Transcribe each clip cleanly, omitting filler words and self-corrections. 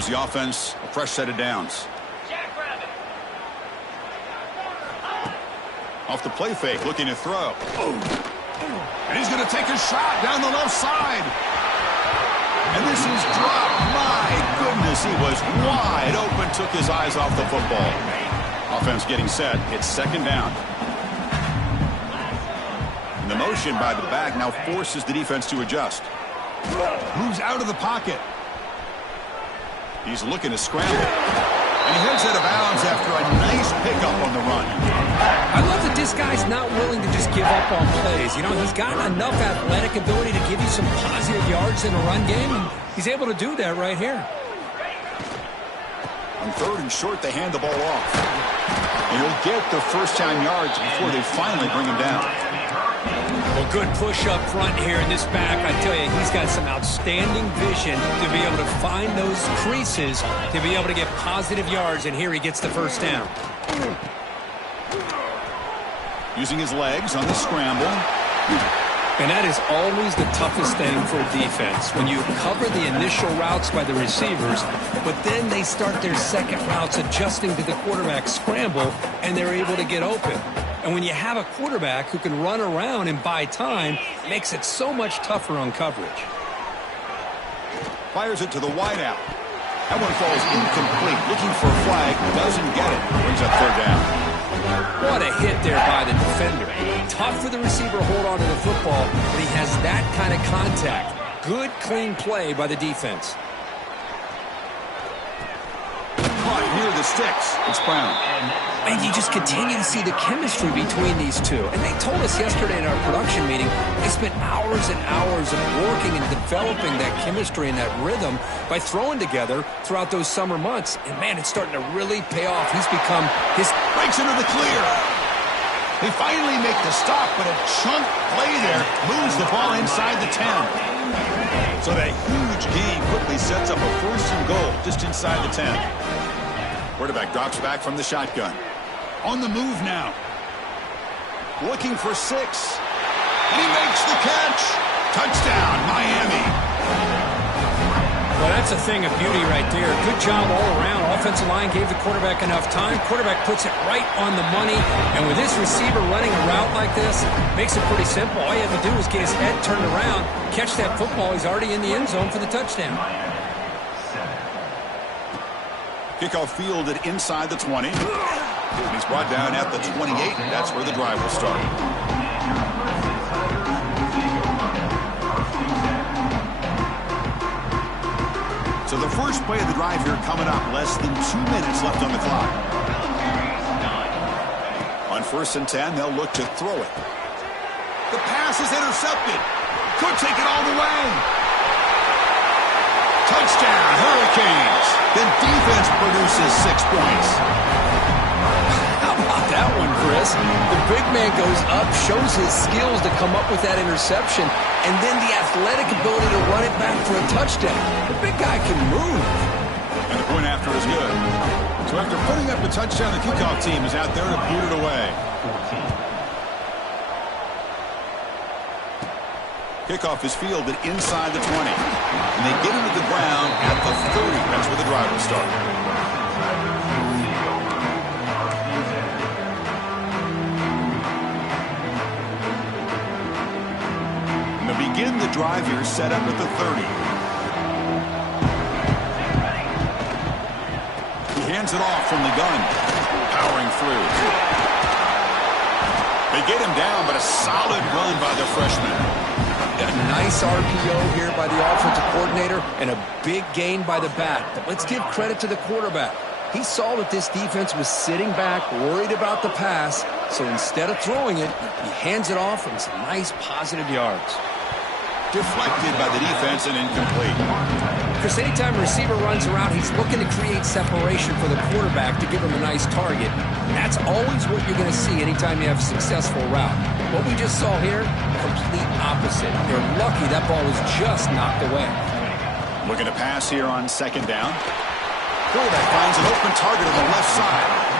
gives the offense a fresh set of downs. Off the play fake, looking to throw. And he's going to take a shot down the left side. And this is dropped. My goodness, he was wide open, took his eyes off the football. Offense getting set. It's second down. And the motion by the back now forces the defense to adjust. Moves out of the pocket. He's looking to scramble. And he heads out of bounds after a nice pickup on the run. I love that this guy's not willing to just give up on plays. You know, he's got enough athletic ability to give you some positive yards in a run game, and he's able to do that right here. On third and short, they hand the ball off. And he'll get the first down yards before they finally bring him down. Well, good push up front here in this back. I tell you, he's got some outstanding vision to be able to find those creases, to be able to get positive yards, and here he gets the first down. Using his legs on the scramble. And that is always the toughest thing for a defense, when you cover the initial routes by the receivers, but then they start their second routes adjusting to the quarterback's scramble, and they're able to get open. And when you have a quarterback who can run around and buy time, it makes it so much tougher on coverage. Fires it to the wideout. That one falls incomplete. Looking for a flag. Doesn't get it. Brings up third down. What a hit there by the defender. Tough for the receiver to hold on to the football, but he has that kind of contact. Good, clean play by the defense. Caught near the sticks. It's Brown. And you just continue to see the chemistry between these two. And they told us yesterday in our production meeting, they spent hours and hours of working and developing that chemistry and that rhythm by throwing together throughout those summer months. And, man, it's starting to really pay off. He's become his... Breaks into the clear. They finally make the stop, but a chunk play there moves the ball inside the 10. So that huge gain quickly sets up a first and goal just inside the 10. Quarterback drops back from the shotgun. On the move now. Looking for 6. And he makes the catch. Touchdown, Miami. Well, that's a thing of beauty right there. Good job all around. Offensive line gave the quarterback enough time. Quarterback puts it right on the money. And with this receiver running a route like this, makes it pretty simple. All you have to do is get his head turned around, catch that football. He's already in the end zone for the touchdown. Kickoff fielded inside the 20. And he's brought down at the 28, and that's where the drive will start. So the first play of the drive here coming up. Less than 2 minutes left on the clock. On first and 10, they'll look to throw it. The pass is intercepted. Could take it all the way. Touchdown, Hurricanes. The defense produces 6 points. How about that one, Chris? The big man goes up, shows his skills to come up with that interception, and then the athletic ability to run it back for a touchdown. The big guy can move. And the point after is good. So after putting up a touchdown, the kickoff team is out there to boot it away. Kickoff is fielded inside the 20. And they get into the ground at the 30. That's where the drive will start. And to begin the drive here, set up at the 30. He hands it off from the gun. Powering through. They get him down, but a solid run by the freshman. A nice RPO here by the offensive coordinator and a big gain by the back. But let's give credit to the quarterback. He saw that this defense was sitting back, worried about the pass. So instead of throwing it, he hands it off and some nice positive yards. Deflected by the defense and incomplete. Chris, anytime a receiver runs around, he's looking to create separation for the quarterback to give him a nice target. And that's always what you're going to see anytime you have a successful route. What we just saw here, complete opposite. They're lucky that ball was just knocked away. Looking to pass here on second down. Quarterback finds an open target on the left side.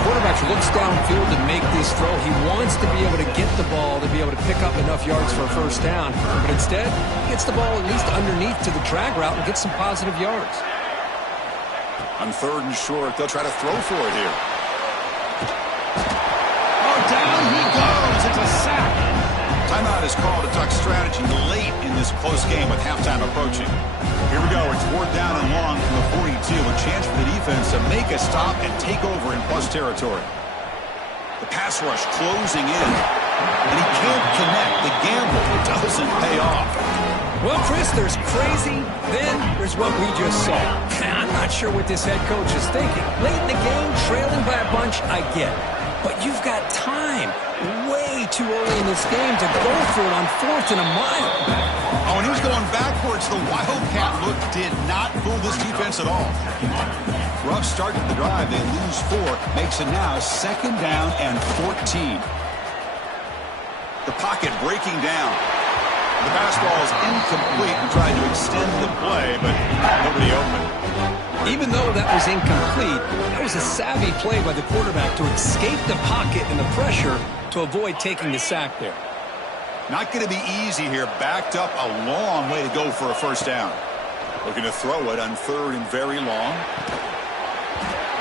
Quarterback looks downfield to make this throw. He wants to be able to get the ball to be able to pick up enough yards for a first down. But instead, he gets the ball at least underneath to the drag route and gets some positive yards. On 3rd and short, they'll try to throw for it here. Oh, down he goes. It's a sack. Timeout is called to talk strategy late in this close game with halftime approaching. Here we go. It's 4th down and long from the 42. A chance for the defense to make a stop and take over in plus territory. The pass rush closing in. And he can't connect. The gamble doesn't pay off. Well, Chris, there's crazy, then there's what we just saw. I'm not sure what this head coach is thinking. Late in the game, trailing by a bunch, I get it. But you've got time, way too early in this game to go for it on 4th and a mile. Oh, and he was going backwards. The Wildcat look did not fool this defense at all. Rough start to the drive. They lose 4. Makes it now 2nd down and 14. The pocket breaking down. The pass ball is incomplete and tried to extend the play, but nobody open. Even though that was incomplete, that was a savvy play by the quarterback to escape the pocket and the pressure to avoid taking the sack there. Not going to be easy here. Backed up a long way to go for a 1st down. Looking to throw it on 3rd and very long.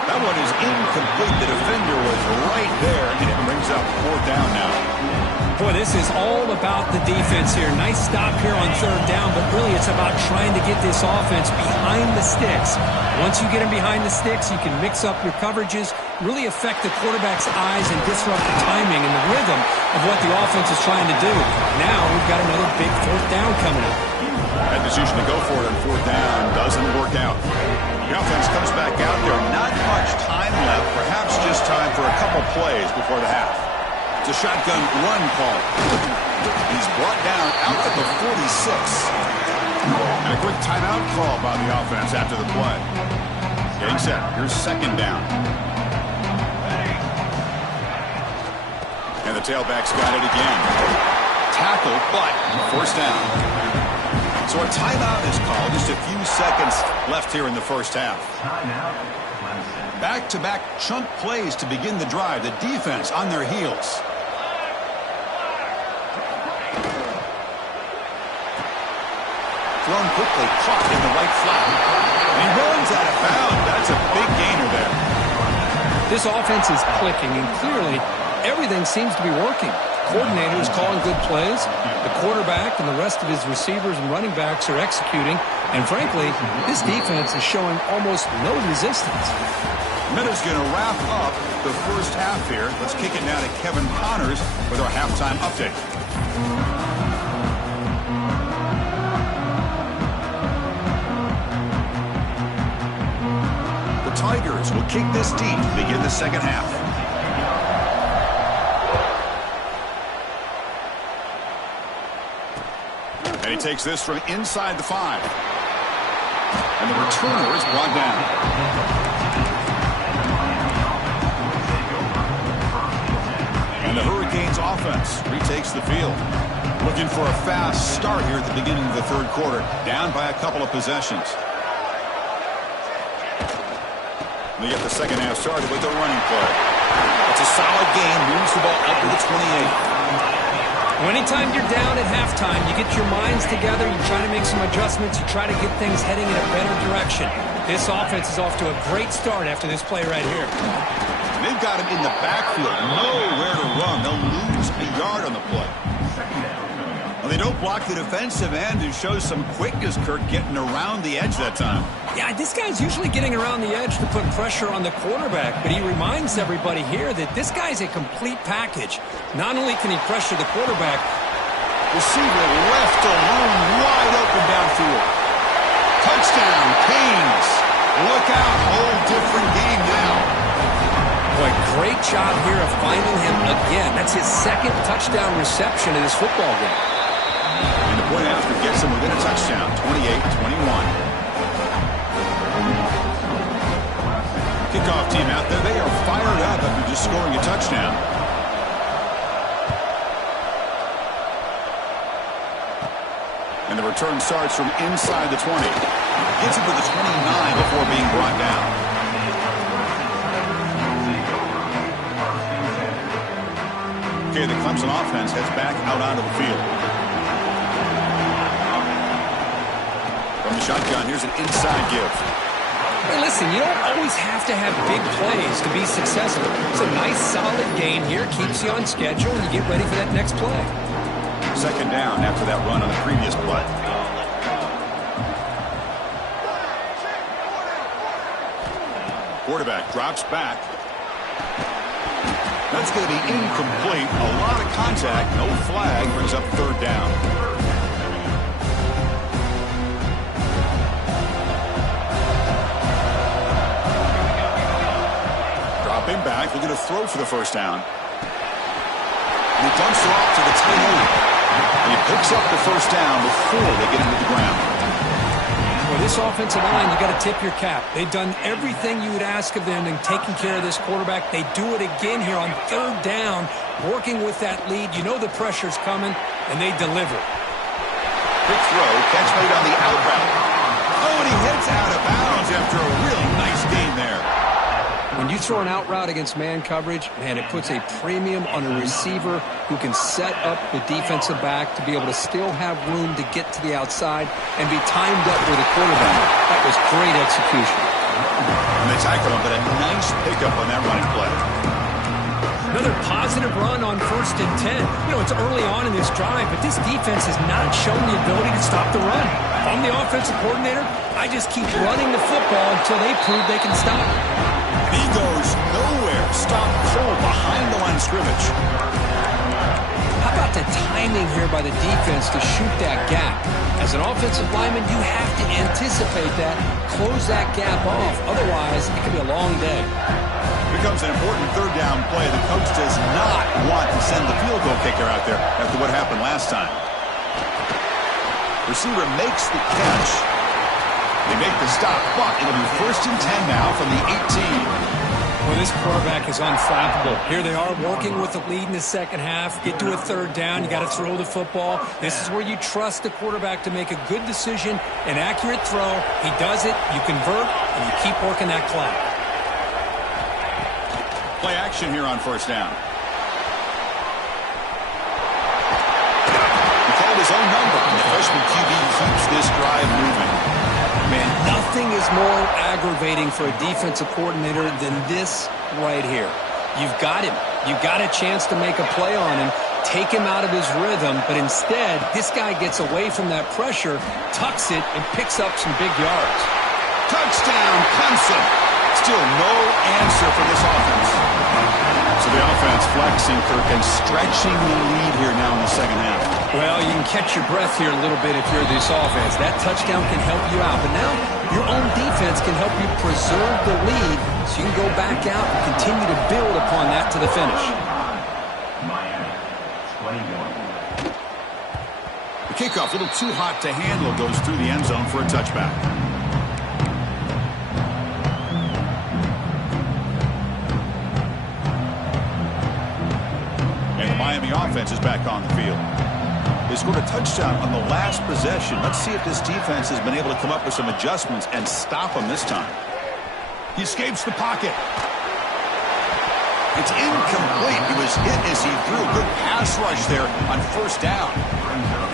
That one is incomplete. The defender was right there, and it brings up 4th down now. Boy, this is all about the defense here. Nice stop here on 3rd down, but really it's about trying to get this offense behind the sticks. Once you get them behind the sticks, you can mix up your coverages, really affect the quarterback's eyes and disrupt the timing and the rhythm of what the offense is trying to do. Now we've got another big 4th down coming up. That decision to go for it on 4th down doesn't work out. The offense comes back out there. Not much time left, perhaps just time for a couple plays before the half. It's a shotgun run call. He's brought down out at the 46. And a quick timeout call by the offense after the play. Getting set. Here's 2nd down. And the tailback's got it again. Tackle, but 1st down. So a timeout is called. Just a few seconds left here in the 1st half. Back-to-back chunk plays to begin the drive. The defense on their heels. Thrown quickly, caught in the right flat. And he runs out of bounds. That's a big gainer there. This offense is clicking, and clearly everything seems to be working. Coordinator is calling good plays. The quarterback and the rest of his receivers and running backs are executing. And frankly, this defense is showing almost no resistance. Miller's going to wrap up the 1st half here. Let's kick it now to Kevin Connors with our halftime update. The Tigers will kick this deep to begin the 2nd half. And he takes this from inside the 5. And the returner is brought down. And the Hurricanes offense retakes the field. Looking for a fast start here at the beginning of the 3rd quarter. Down by a couple of possessions. They get the 2nd half started with the running play. It's a solid game. Moves the ball up to the 28. Well, anytime you're down at halftime, you get your minds together, you try to make some adjustments, you try to get things heading in a better direction. This offense is off to a great start after this play right here. They've got him in the backfield, nowhere to run. They'll lose a yard on the play. Well, they don't block the defensive end and show some quickness, Kirk, getting around the edge that time. Yeah, this guy's usually getting around the edge to put pressure on the quarterback, but he reminds everybody here that this guy's a complete package. Not only can he pressure the quarterback, receiver left alone, wide open downfield. Touchdown, Canes. Look out, whole different game now. Boy, great job here of finding him again. That's his 2nd touchdown reception in this football game. And the point after gets him within a touchdown, 28-21. Kickoff team out there, they are fired up after just scoring a touchdown. And the return starts from inside the 20. Gets it to the 29 before being brought down. Okay, the Clemson offense heads back out onto the field. From the shotgun, here's an inside give. Hey, listen, you don't always have to have big plays to be successful. It's a nice, solid gain here. Keeps you on schedule, and you get ready for that next play. Second down after that run on the previous play. Quarterback drops back. That's going to be incomplete. A lot of contact. No flag. Brings up third down. Dropping back. Looking to throw for the first down. And he dumps it off to the tight end. And he picks up the first down before they get into the ground. Well, this offensive line, you got to tip your cap. They've done everything you would ask of them in taking care of this quarterback. They do it again here on third down, working with that lead. You know the pressure's coming, and they deliver. Quick throw, catch made on the out route. Oh, and he hits out of bounds after a really nice gain there. When you throw an out route against man coverage, man, it puts a premium on a receiver who can set up the defensive back to be able to still have room to get to the outside and be timed up with a quarterback. That was great execution. And they tackle him, but a nice pickup on that running play. Another positive run on 1st and 10. You know, it's early on in this drive, but this defense has not shown the ability to stop the run. If I'm the offensive coordinator, I just keep running the football until they prove they can stop it. He goes nowhere. Stop cold behind the line of scrimmage. How about the timing here by the defense to shoot that gap? As an offensive lineman, you have to anticipate that, close that gap off. Otherwise, it could be a long day. Becomes an important third down play. The coach does not want to send the field goal kicker out there after what happened last time. Receiver makes the catch. They make the stop, but it'll be 1st and 10 now from the 18. Well, this quarterback is unflappable. Here they are working with the lead in the second half. Get to a third down. You got to throw the football. This is where you trust the quarterback to make a good decision, an accurate throw. He does it. You convert, and you keep working that clock. Play action here on 1st down. He called his own number, and the freshman QB keeps this drive moving. Man, nothing is more aggravating for a defensive coordinator than this right here. You've got him. You've got a chance to make a play on him, take him out of his rhythm, but instead, this guy gets away from that pressure, tucks it, and picks up some big yards. Touchdown, Clemson. Still no answer for this offense. So the offense flexing, Kirk, and stretching the lead here now in the second half. Well, you can catch your breath here a little bit if you're this offense. That touchdown can help you out. But now your own defense can help you preserve the lead so you can go back out and continue to build upon that to the finish. The kickoff, a little too hot to handle, goes through the end zone for a touchback. And the Miami offense is back on the field. They scored a touchdown on the last possession. Let's see if this defense has been able to come up with some adjustments and stop them this time. He escapes the pocket. It's incomplete. He was hit as he threw a good pass rush there on 1st down.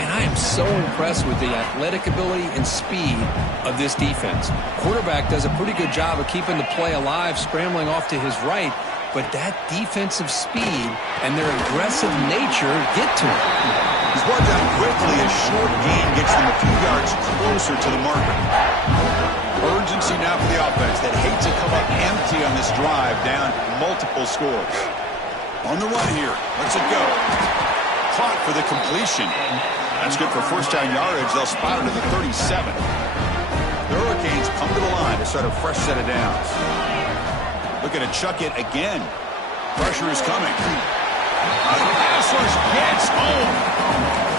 And I am so impressed with the athletic ability and speed of this defense. Quarterback does a pretty good job of keeping the play alive, scrambling off to his right. But that defensive speed and their aggressive nature get to him. He's brought down quickly. A short gain gets them a few yards closer to the marker. Urgency now for the offense that hate to come up empty on this drive, down multiple scores. On the run here. Let's it go. Caught for the completion. That's good for 1st down yardage. They'll spot it at the 37. The Hurricanes come to the line to start a fresh set of downs. Looking to chuck it again. Pressure is coming. Pass rush gets home.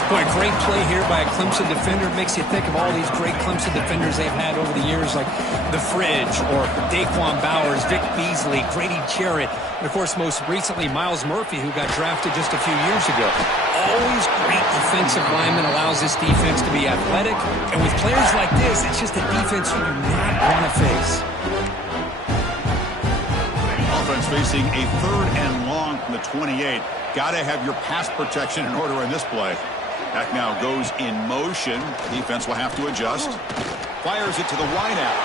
Boy, great play here by a Clemson defender. Makes you think of all these great Clemson defenders they've had over the years, like The Fridge or Daquan Bowers, Vic Beasley, Grady Jarrett, and, of course, most recently, Miles Murphy, who got drafted just a few years ago. Always great defensive lineman, allows this defense to be athletic. And with players like this, it's just a defense you do not want to face. Offense facing a 3rd and long from the 28. Got to have your pass protection in order in this play. Back now goes in motion. Defense will have to adjust. Fires it to the wideout.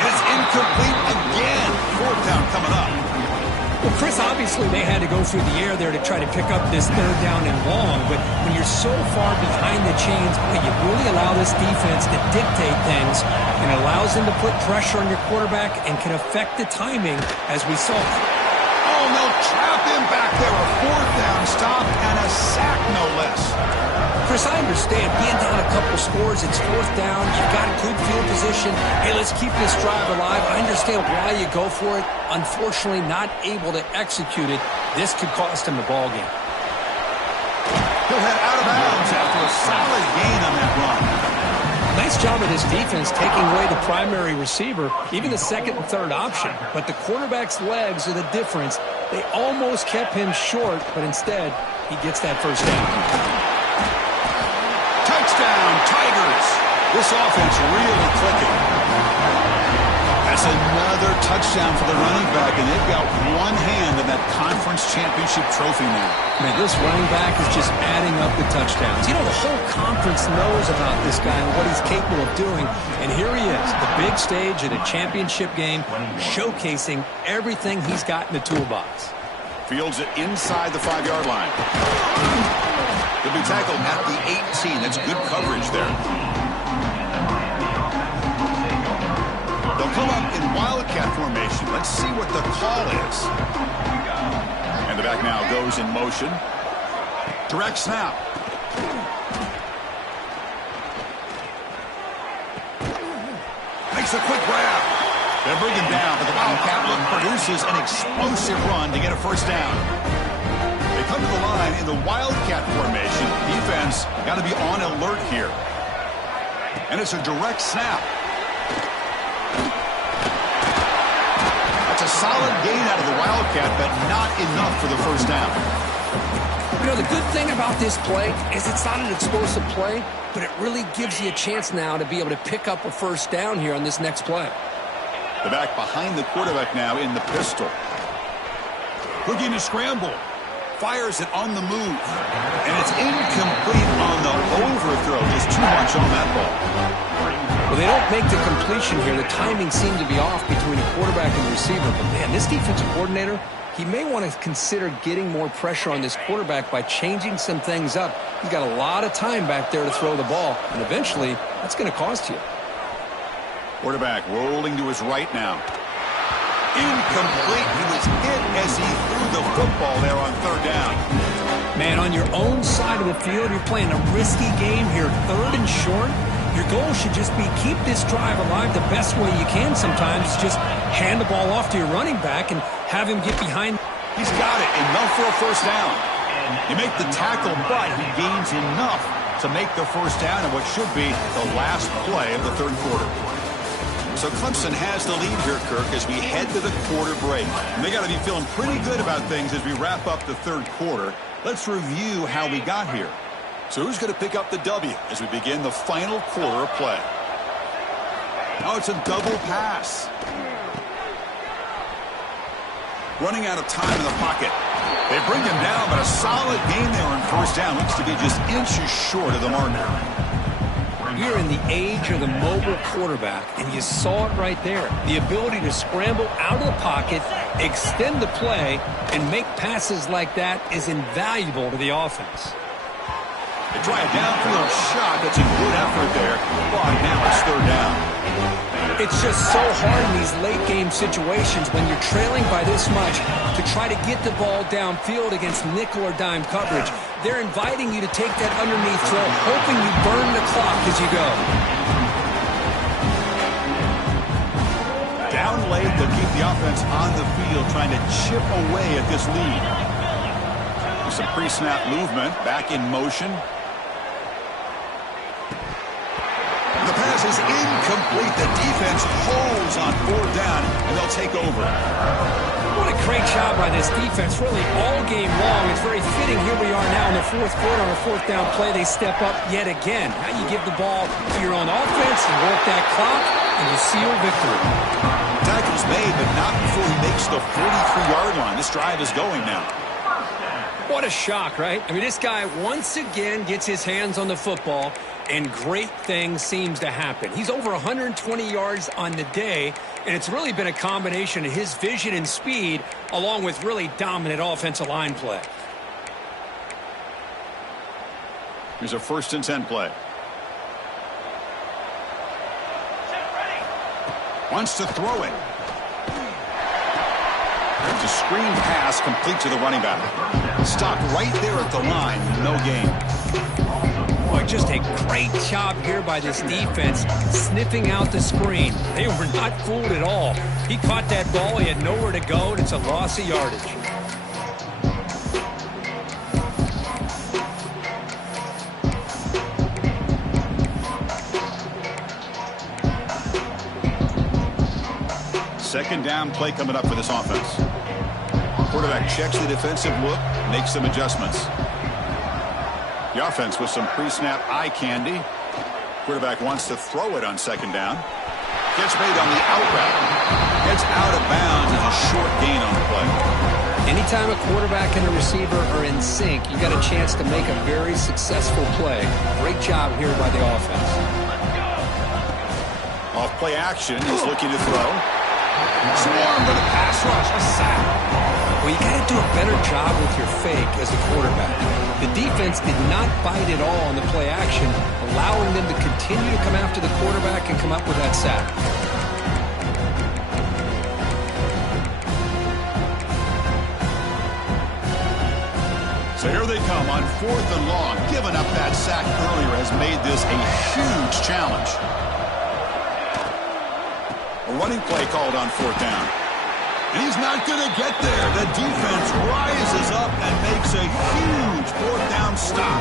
And it's Incomplete again. Fourth down coming up. Well, Chris, obviously they had to go through the air there to try to pick up this third down and long, but when you're so far behind the chains, you really allow this defense to dictate things, and it allows them to put pressure on your quarterback and can affect the timing, as we saw. Oh, and they'll trap him back there. A fourth down stop and a sack, no less. Chris, I understand being down a couple scores, it's fourth down, you've got a good field position. Hey, let's keep this drive alive. I understand why you go for it. Unfortunately, not able to execute it. This could cost him the ball game. He'll head out of bounds after a solid gain on that run. Nice job of this defense taking away the primary receiver, even the second and third option. But the quarterback's legs are the difference. They almost kept him short, but instead, he gets that first down. Touchdown, Tigers. This offense really clicking. That's another touchdown for the running back, and they've got one hand in that conference championship trophy now. Man, this running back is just adding up the touchdowns. You know, the whole conference knows about this guy and what he's capable of doing, and here he is, the big stage at a championship game, showcasing everything he's got in the toolbox. Fields it inside the 5-yard line. He'll be tackled at the 18. That's good coverage there. They'll come up in wildcat formation. Let's see what the call is. And the back now goes in motion. Direct snap. Makes a quick grab. They'll bring him down, but the wildcat look produces an explosive run to get a first down. They come to the line in the wildcat formation. Defense got to be on alert here. And it's a direct snap. That's a solid gain out of the wildcat, but not enough for the first down. You know, the good thing about this play is it's not an explosive play, but it really gives you a chance now to be able to pick up a first down here on this next play. The back behind the quarterback now in the pistol. Looking to scramble. Fires it on the move. And it's incomplete on the overthrow. Just too much on that ball. Well, they don't make the completion here. The timing seemed to be off between a quarterback and receiver. But, man, this defensive coordinator, he may want to consider getting more pressure on this quarterback by changing some things up. He's got a lot of time back there to throw the ball. And eventually, that's going to cost you. Quarterback rolling to his right now. Incomplete. He was hit as he threw the football there on third down. Man, on your own side of the field, you're playing a risky game here, third and short. Your goal should just be keep this drive alive the best way you can sometimes. Just hand the ball off to your running back and have him get behind. He's got it. Enough for a first down. You make the tackle, but he gains enough to make the first down in what should be the last play of the third quarter. So Clemson has the lead here, Kirk, as we head to the quarter break. And they got to be feeling pretty good about things as we wrap up the third quarter. Let's review how we got here. So who's going to pick up the W as we begin the final quarter of play? Oh, it's a double pass. Running out of time in the pocket. They bring him down, but a solid gain there on first down. Looks to be just inches short of the mark. You're in the age of the mobile quarterback, and you saw it right there. The ability to scramble out of the pocket, extend the play, and make passes like that is invaluable to the offense. They try a downfield shot. That's a good effort there, but now it's third down. It's just so hard in these late-game situations when you're trailing by this much to try to get the ball downfield against nickel or dime coverage. They're inviting you to take that underneath throw, hoping you burn the clock as you go. Down late to keep the offense on the field, trying to chip away at this lead. Some pre-snap movement, back in motion. The pass is incomplete. The defense holds on fourth down, and they'll take over. What a great job by this defense, really all game long. It's very fitting. Here we are now in the fourth quarter on a fourth down play. They step up yet again. Now you give the ball to your own offense and work that clock, and you seal victory. Tackle's made, but not before he makes the 43-yard line. This drive is going now. What a shock, right? I mean, this guy once again gets his hands on the football, and great things seems to happen. He's over 120 yards on the day, and it's really been a combination of his vision and speed along with really dominant offensive line play. Here's a 1st and 10 play. Wants to throw it. It's a screen pass complete to the running back. Stopped right there at the line. No gain. Boy, just a great job here by this defense sniffing out the screen. They were not fooled at all. He caught that ball. He had nowhere to go, and it's a loss of yardage. Second down play coming up for this offense. Quarterback checks the defensive look, makes some adjustments. The offense with some pre-snap eye candy. Quarterback wants to throw it on 2nd down. Gets made on the out route. Gets out of bounds as a short gain on the play. Anytime a quarterback and a receiver are in sync, you got a chance to make a very successful play. Great job here by the offense. Off play action, he's looking to throw. Swarmed with a pass rush, a sack. Well, you got to do a better job with your fake as a quarterback. The defense did not bite at all on the play action, allowing them to continue to come after the quarterback and come up with that sack. So here they come on 4th and long. Giving up that sack earlier has made this a huge challenge. A running play called on 4th down. He's not going to get there. The defense rises up and makes a huge 4th down stop.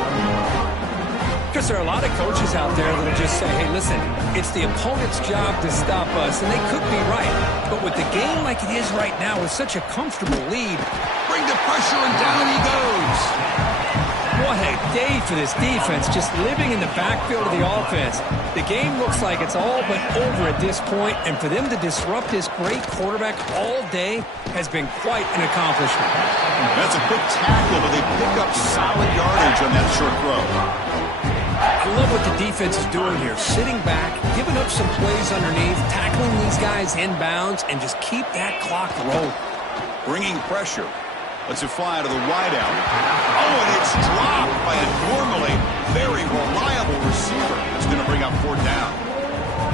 Because there are a lot of coaches out there that will just say, hey, listen, it's the opponent's job to stop us, and they could be right. But with the game like it is right now with such a comfortable lead, bring the pressure and down he goes. What a day for this defense, just living in the backfield of the offense. The game looks like it's all but over at this point, and for them to disrupt this great quarterback all day has been quite an accomplishment. That's a quick tackle, but they pick up solid yardage on that short throw. I love what the defense is doing here, sitting back, giving up some plays underneath, tackling these guys inbounds, and just keep that clock rolling. Bringing pressure. Lets it fly to the wideout. Oh, and it's dropped by a normally very reliable receiver. It's going to bring up 4th down.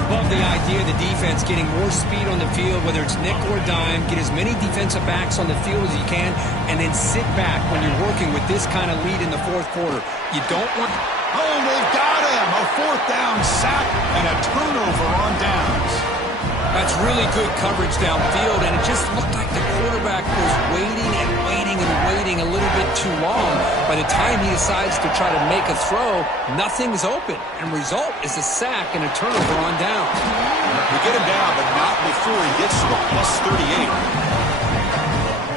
Love the idea of the defense getting more speed on the field, whether it's nickel or dime, get as many defensive backs on the field as you can, and then sit back when you're working with this kind of lead in the 4th quarter. You don't want... Oh, they've got him! A 4th down sack and a turnover on downs. That's really good coverage downfield, and it just looked like the quarterback was waiting and waiting and waiting a little bit too long. By the time he decides to try to make a throw, nothing's open, and result is a sack and a turnover on downs. We get him down, but not before he gets to the +38.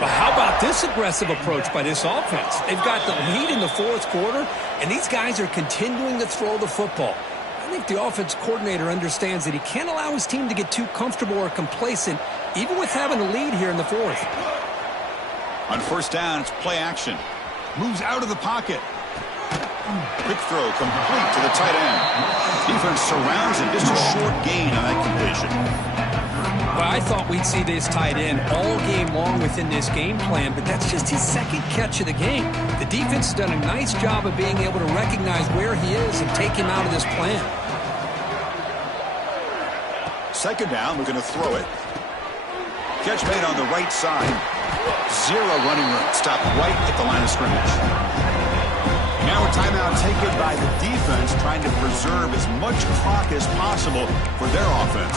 But how about this aggressive approach by this offense? They've got the lead in the 4th quarter, and these guys are continuing to throw the football. I think the offense coordinator understands that he can't allow his team to get too comfortable or complacent, even with having a lead here in the 4th. On 1st down, it's play action. Moves out of the pocket. Quick throw complete to the tight end. Defense surrounds him. Just a short gain on that completion. Well, I thought we'd see this tight end all game long within this game plan, but that's just his 2nd catch of the game. The defense has done a nice job of being able to recognize where he is and take him out of this plan. 2nd down, we're going to throw it. Catch made on the right side. Zero running room. Stopped right at the line of scrimmage. Now a timeout taken by the defense, trying to preserve as much clock as possible for their offense.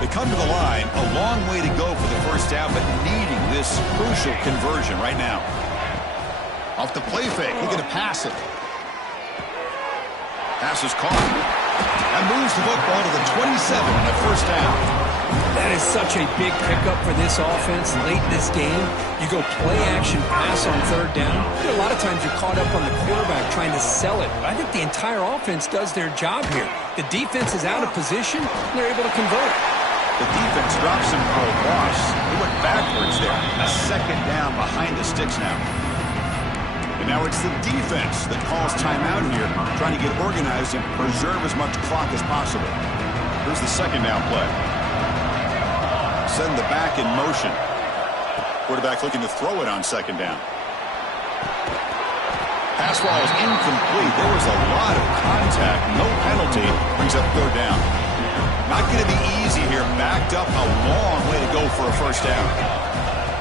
They come to the line, a long way to go for the 1st down, but needing this crucial conversion right now. Off the play fake, he's going to pass it. Pass is caught. That moves the football to the 27 and a 1st down. That is such a big pickup for this offense late in this game. You go play-action pass on third down. A lot of times you're caught up on the quarterback trying to sell it. But I think the entire offense does their job here. The defense is out of position, and they're able to convert it. The defense drops him for a loss. They went backwards there. A second down behind the sticks now. And now it's the defense that calls timeout here, trying to get organized and preserve as much clock as possible. Here's the second down play. Send the back in motion. Quarterback looking to throw it on second down. Pass ball is incomplete. There was a lot of contact. No penalty. Brings up third down. Not going to be easy here. Backed up a long way to go for a first down.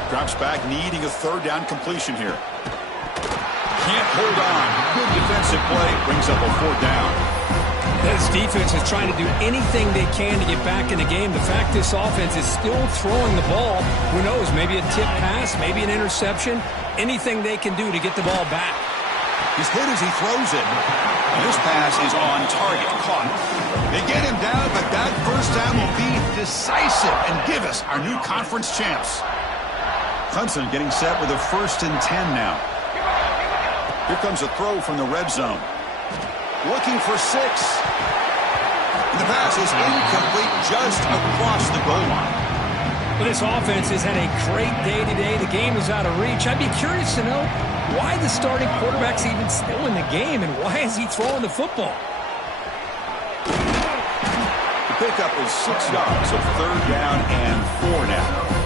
Drops back, needing a third down completion here. Can't hold on. Good defensive play. Brings up a fourth down. This defense is trying to do anything they can to get back in the game. The fact this offense is still throwing the ball, who knows, maybe a tip pass, maybe an interception, anything they can do to get the ball back. He's hit as he throws it. And this pass is on target. Caught. They get him down, but that first down will be decisive and give us our new conference champs. Clemson getting set with a 1st and 10 now. Here comes a throw from the red zone. Looking for 6. And the pass is incomplete just across the goal line. Well, this offense has had a great day today. The game is out of reach. I'd be curious to know why the starting quarterback's even still in the game and why is he throwing the football? The pickup is 6 yards, so third down and 4 now.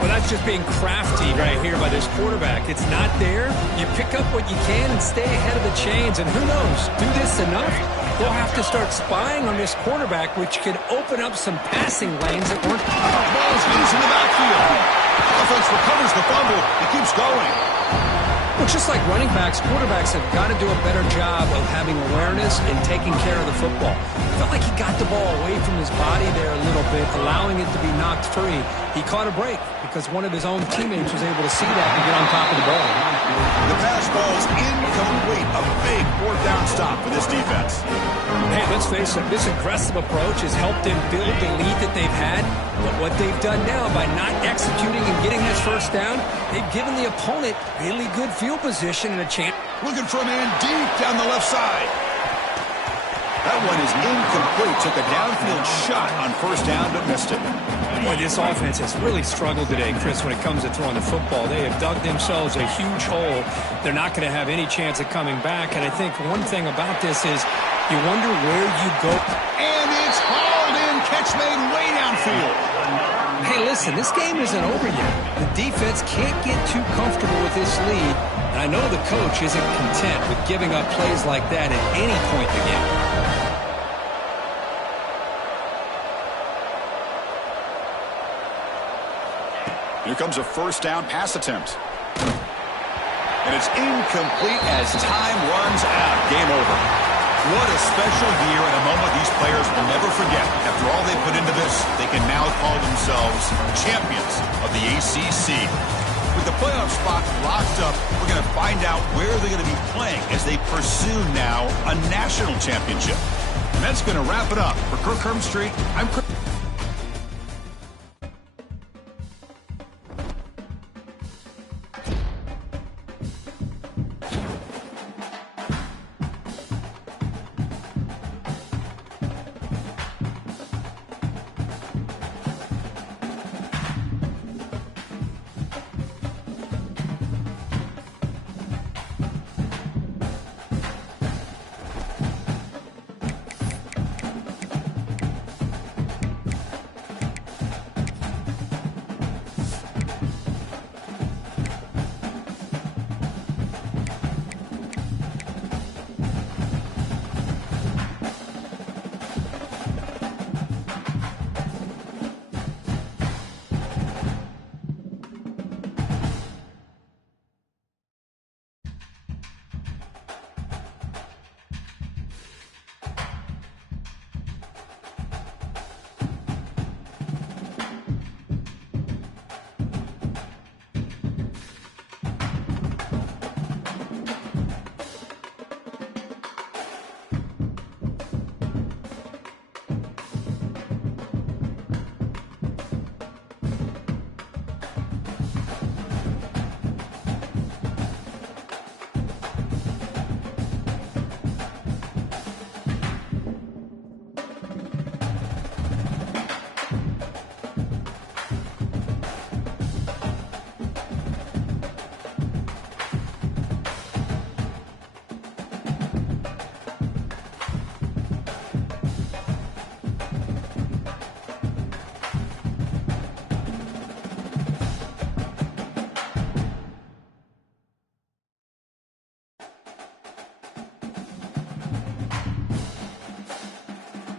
Well, that's just being crafty right here by this quarterback. It's not there. You pick up what you can and stay ahead of the chains. And who knows, do this enough, they'll have to start spying on this quarterback, which could open up some passing lanes that weren't. Ball's loose in the backfield. Offense recovers the fumble. It keeps going. Well, just like running backs, quarterbacks have got to do a better job of having awareness and taking care of the football. I felt like he got the ball away from his body there a little bit, allowing it to be knocked free. He caught a break because one of his own teammates was able to see that and get on top of the ball. The pass ball's incomplete. A big 4th down stop for this defense. Hey, let's face it, this aggressive approach has helped them build the lead that they've had. But what they've done now by not executing and getting this first down, they've given the opponent really good field position and a chance. Looking for a man deep down the left side. That one is incomplete. Took a downfield shot on first down, but missed it. Boy, this offense has really struggled today, Chris, when it comes to throwing the football. They have dug themselves a huge hole. They're not going to have any chance of coming back. And I think one thing about this is you wonder where you go. And it's hauled in. Catch made way downfield. Hey, listen, this game isn't over yet. The defense can't get too comfortable with this lead. And I know the coach isn't content with giving up plays like that at any point in the game. Here comes a first down pass attempt. And it's incomplete as time runs out. Game over. What a special year and a moment these players will never forget. After all they put into this, they can now call themselves champions of the ACC. With the playoff spot locked up, we're going to find out where they're going to be playing as they pursue now a national championship. And that's going to wrap it up. For Kirk Hermstreet, I'm Chris.